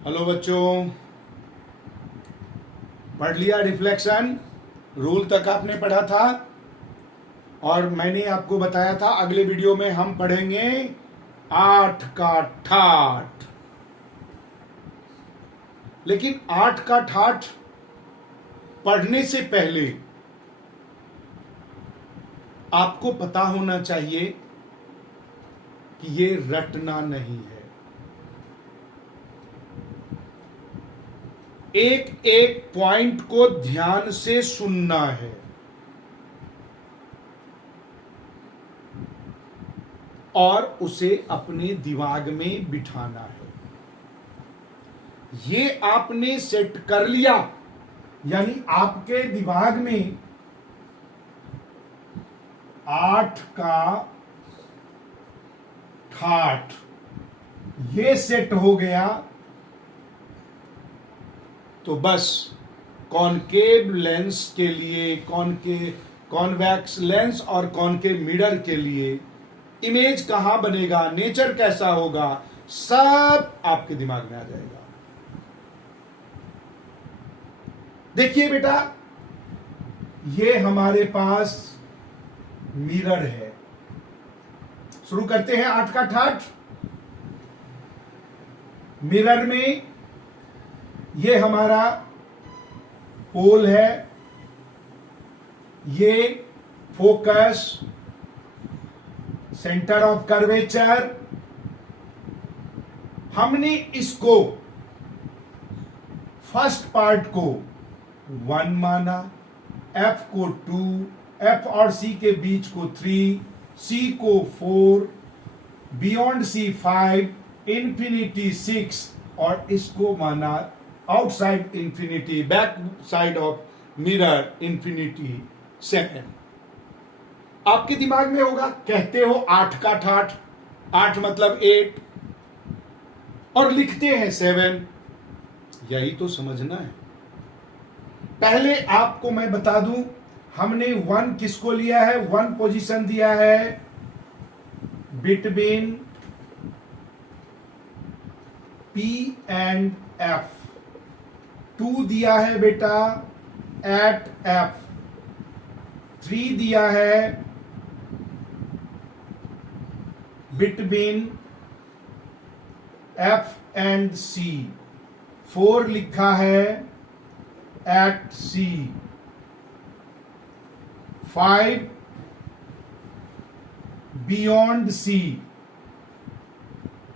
Hello बच्चों, पढ़ लिया रिफ्लेक्शन रूल तक आपने पढ़ा था। और मैंने आपको बताया था अगले वीडियो में हम पढ़ेंगे 8 का ठाठ। लेकिन 8 का ठाठ पढ़ने से पहले आपको पता होना चाहिए कि ये रटना नहीं है। एक एक पॉइंट को ध्यान से सुनना है और उसे अपने दिमाग में बिठाना है। ये आपने सेट कर लिया, यानी आपके दिमाग में 8 का ठाठ ये सेट हो गया तो बस कॉनकेव लेंस के लिए, कॉन्वेक्स लेंस और कॉनकेव मिरर के लिए इमेज कहां बनेगा, नेचर कैसा होगा, सब आपके दिमाग में आ जाएगा। देखिए बेटा, ये हमारे पास मिरर है। शुरू करते हैं 8 का ठाठ। मिरर में ये हमारा पोल है, ये फोकस, सेंटर ऑफ कर्वेचर। हमने इसको फर्स्ट पार्ट को 1 माना, एफ को 2, एफ और सी के बीच को 3, सी को 4, बियॉन्ड सी 5, इंफिनिटी 6 और इसको माना outside infinity, back side of mirror infinity 7। आपके दिमाग में होगा, कहते हो 8 का ठाठ, 8 मतलब 8 और लिखते हैं 7। यही तो समझना है। पहले आपको मैं बता दूं, हमने 1 किसको लिया है, 1 पोजीशन दिया है बिटवीन P एंड F, 2 दिया है बेटा एट F, 3 दिया है बिटवीन F एंड C, 4 लिखा है at C, 5 beyond C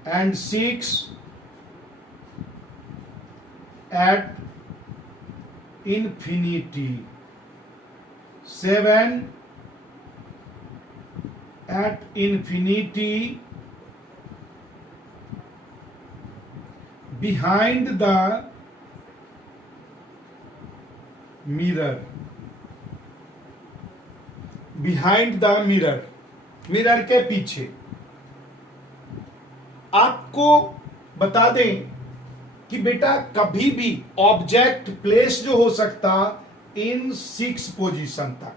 and 6 at infinity, 7 at infinity behind the mirror, behind the mirror, mirror के पीछे। आपको बता दें कि बेटा कभी भी ऑब्जेक्ट प्लेस जो हो सकता इन 6 पोजीशन तक,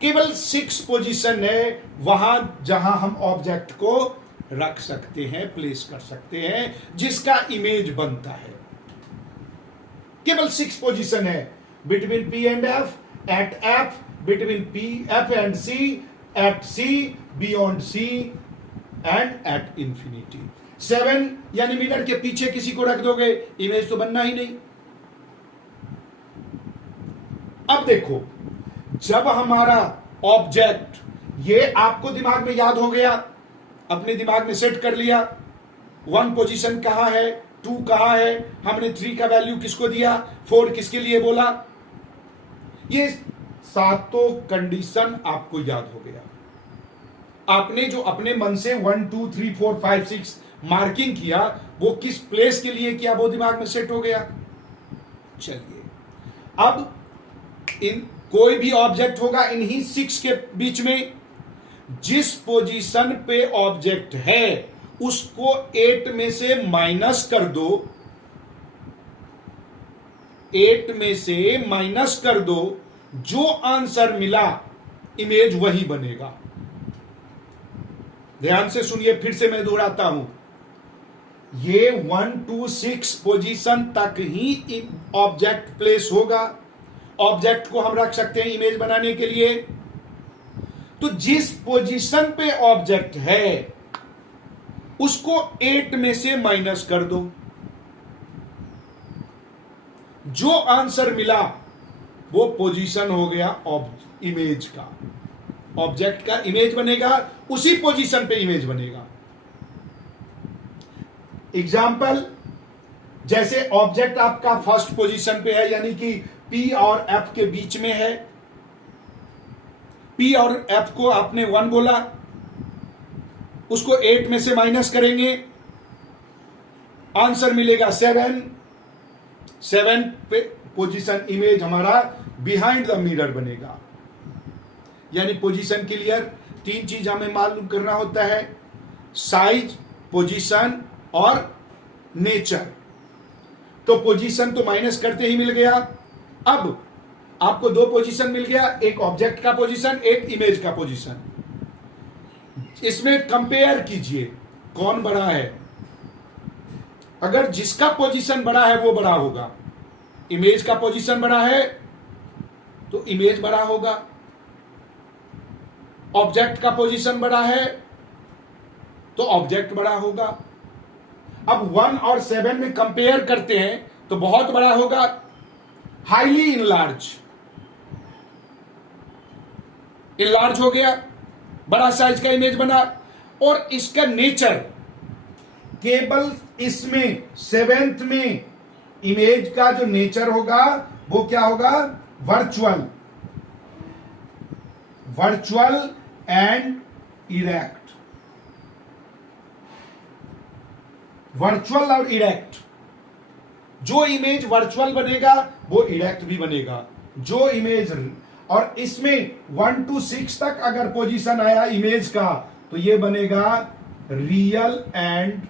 केवल 6 पोजीशन है वहां जहां हम ऑब्जेक्ट को रख सकते हैं, प्लेस कर सकते हैं, जिसका इमेज बनता है। केवल 6 पोजीशन है, between P and F, at F, between P, F and C, at C, beyond C and at infinity. 7 यानी मिरर के पीछे किसी को रख दोगे, इमेज तो बनना ही नहीं। अब देखो, जब हमारा ऑब्जेक्ट, ये आपको दिमाग में याद हो गया, अपने दिमाग में सेट कर लिया, 1 पोजीशन कहां है, 2 कहां है, हमने 3 का वैल्यू किसको दिया, 4 किसके लिए बोला, ये सातों कंडीशन आपको याद हो गया। आपने जो अपने मन से 1 2 3 4 5 6 मार्किंग किया, वो किस प्लेस के लिए किया, वो दिमाग में सेट हो गया। चलिए, अब इन कोई भी ऑब्जेक्ट होगा इन्हीं 6 के बीच में, जिस पोजीशन पे ऑब्जेक्ट है उसको 8 में से माइनस कर दो, 8 में से माइनस कर दो, जो आंसर मिला इमेज वही बनेगा। ध्यान से सुनिए, फिर से मैं दोहराता हूं, ये 1 to 6 पोजीशन तक ही ऑब्जेक्ट प्लेस होगा। ऑब्जेक्ट को हम रख सकते हैं इमेज बनाने के लिए। तो जिस पोजीशन पे ऑब्जेक्ट है उसको 8 में से माइनस कर दो। जो आंसर मिला वो पोजीशन हो गया इमेज का। ऑब्जेक्ट का इमेज बनेगा, उसी पोजीशन पे इमेज बनेगा। एग्जाम्पल, जैसे ऑब्जेक्ट आपका फर्स्ट पोजीशन पे है, यानी कि P और F के बीच में है। P और F को आपने 1 बोला, उसको 8 में से माइनस करेंगे, आंसर मिलेगा 7। 7 पे पोजीशन इमेज हमारा बिहाइंड द मिरर बनेगा। यानी पोजीशन क्लियर। 3 चीज हमें मालूम करना होता है, साइज, पोजीशन और नेचर। तो पोजीशन तो माइनस करते ही मिल गया। अब आपको 2 पोजीशन मिल गया, एक ऑब्जेक्ट का पोजीशन, एक इमेज का पोजीशन। इसमें कंपेयर कीजिए कौन बड़ा है। अगर जिसका पोजीशन बड़ा है वो बड़ा होगा। इमेज का पोजीशन बड़ा है तो इमेज बड़ा होगा। ऑब्जेक्ट का पोजीशन बड़ा है तो ऑब्जेक्ट बड़ा होगा। अब 1 और 7 में कंपेयर करते हैं तो बहुत बड़ा होगा, हाईली इनलार्ज हो गया, बड़ा साइज का इमेज बना। और इसका नेचर केवल इसमें 7th में इमेज का जो नेचर होगा वो क्या होगा, वर्चुअल एंड इरेक्ट। वर्चुअल और इरेक्ट। जो इमेज वर्चुअल बनेगा वो इरेक्ट भी बनेगा। जो इमेज, और इसमें 1 to 6 तक अगर पोजीशन आया इमेज का तो ये बनेगा रियल एंड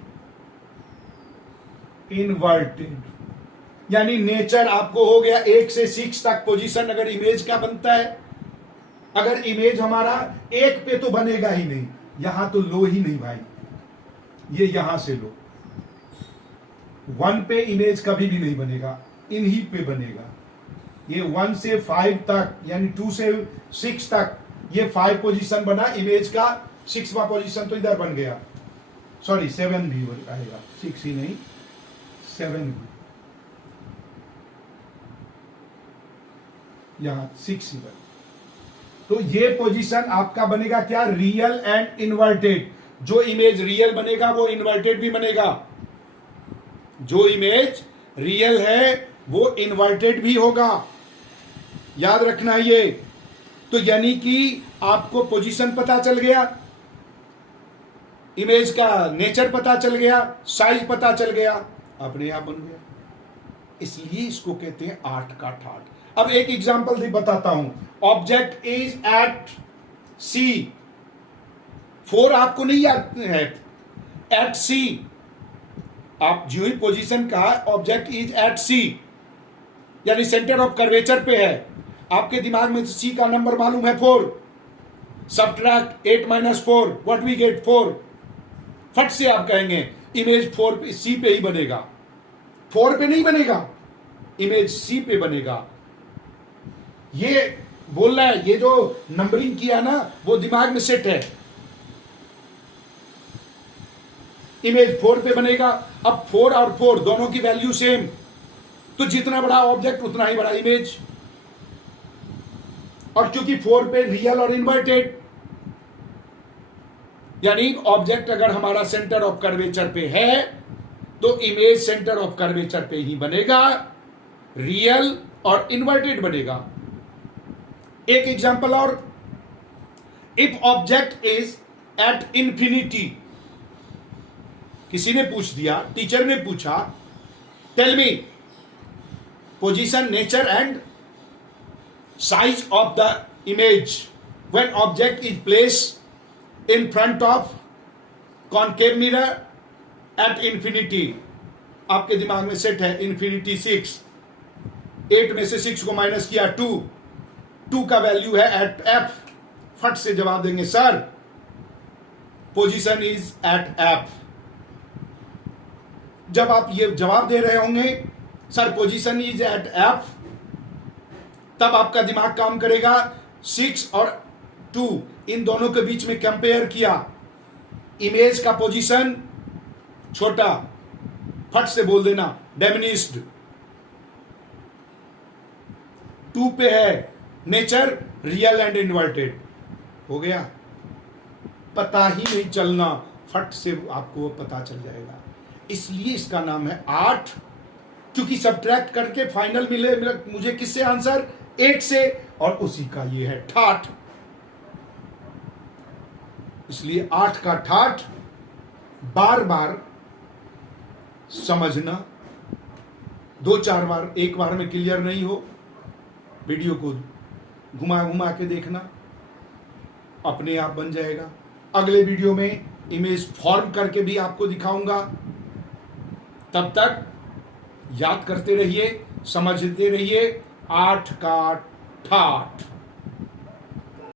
इनवर्टेड। यानी नेचर आपको हो गया 1 से 6 तक पोजीशन अगर इमेज का बनता है। अगर इमेज हमारा 1 पे तो बनेगा ही नहीं, यहां तो लो ही नहीं भाई, ये यहां से लो। 1 पे इमेज कभी भी नहीं बनेगा, इन्हीं पे बनेगा। ये 1 से 5 तक, यानी 2 से 6 तक ये 5 पोजीशन बना इमेज का। 6वां पोजीशन तो इधर बन गया, सॉरी 7 भी आएगा, 6 ही नहीं 7 भी, यहां 6 ही बन। तो ये पोजीशन आपका बनेगा क्या, रियल एंड इन्वर्टेड। जो इमेज रियल बनेगा वो इन्वर्टेड भी बनेगा। जो इमेज रियल है वो इन्वर्टेड भी होगा, याद रखना ये। तो यानी कि आपको पोजीशन पता चल गया, इमेज का नेचर पता चल गया, साइज पता चल गया, अपने आप बन गया। इसलिए इसको कहते हैं 8 का ठाट। अब एक एग्जांपल भी बताता हूं। ऑब्जेक्ट इज एट सी। 4 आपको नहीं याद है, एट सी। आप जो ही पोजीशन का ऑब्जेक्ट इज एट सी, यानी सेंटर ऑफ कर्वेचर पे है। आपके दिमाग में सी का नंबर मालूम है 4। Subtract 8 - 4, what we get 4। फट से आप कहेंगे इमेज 4 पे, सी पे ही बनेगा। 4 पे नहीं बनेगा, इमेज सी पे बनेगा। ये बोल रहा है, ये जो नंबरिंग किया ना वो दिमाग में सेट है। इमेज 4 पे बनेगा। अब 4 और 4 दोनों की वैल्यू सेम, तो जितना बड़ा ऑब्जेक्ट उतना ही बड़ा इमेज। और क्योंकि 4 पे रियल और इन्वर्टेड, यानी ऑब्जेक्ट अगर हमारा सेंटर ऑफ कर्वेचर पे है तो इमेज सेंटर ऑफ कर्वेचर पे ही बनेगा, रियल और इन्वर्टेड बनेगा। एक एग्जांपल और, if object is at infinity. किसी ने पूछ दिया, टीचर ने पूछा, tell me position, nature and size of the image when object is placed in front of concave mirror at infinity. आपके दिमाग में सेट है इंफिनिटी 6। 8 में से 6 को माइनस किया 2 का वैल्यू है एट एफ। फट से जवाब देंगे sir position is at F. जब आप ये जवाब दे रहे होंगे sir position is at F, तब आपका दिमाग काम करेगा। 6 और 2 इन दोनों के बीच में कंपेयर किया, इमेज का पोजीशन छोटा, फट से बोल देना डेमिनिस्ड। 2 पे है नेचर रियल एंड इन्वर्टेड, हो गया। पता ही नहीं चलना, फट से आपको वो पता चल जाएगा। इसलिए इसका नाम है 8, क्योंकि सब्ट्रैक्ट करके फाइनल मिले मुझे किससे आंसर, 8 से, और उसी का ये है ठाठ। इसलिए 8 का ठाठ बार बार समझना, 2-4 बार, एक बार में क्लियर नहीं हो, वीडियो को घुमा घुमा के देखना, अपने आप बन जाएगा। अगले वीडियो में इमेज फॉर्म करके भी आपको दिखाऊंगा। तब तक याद करते रहिए, समझते रहिए। 8 का ठाठ।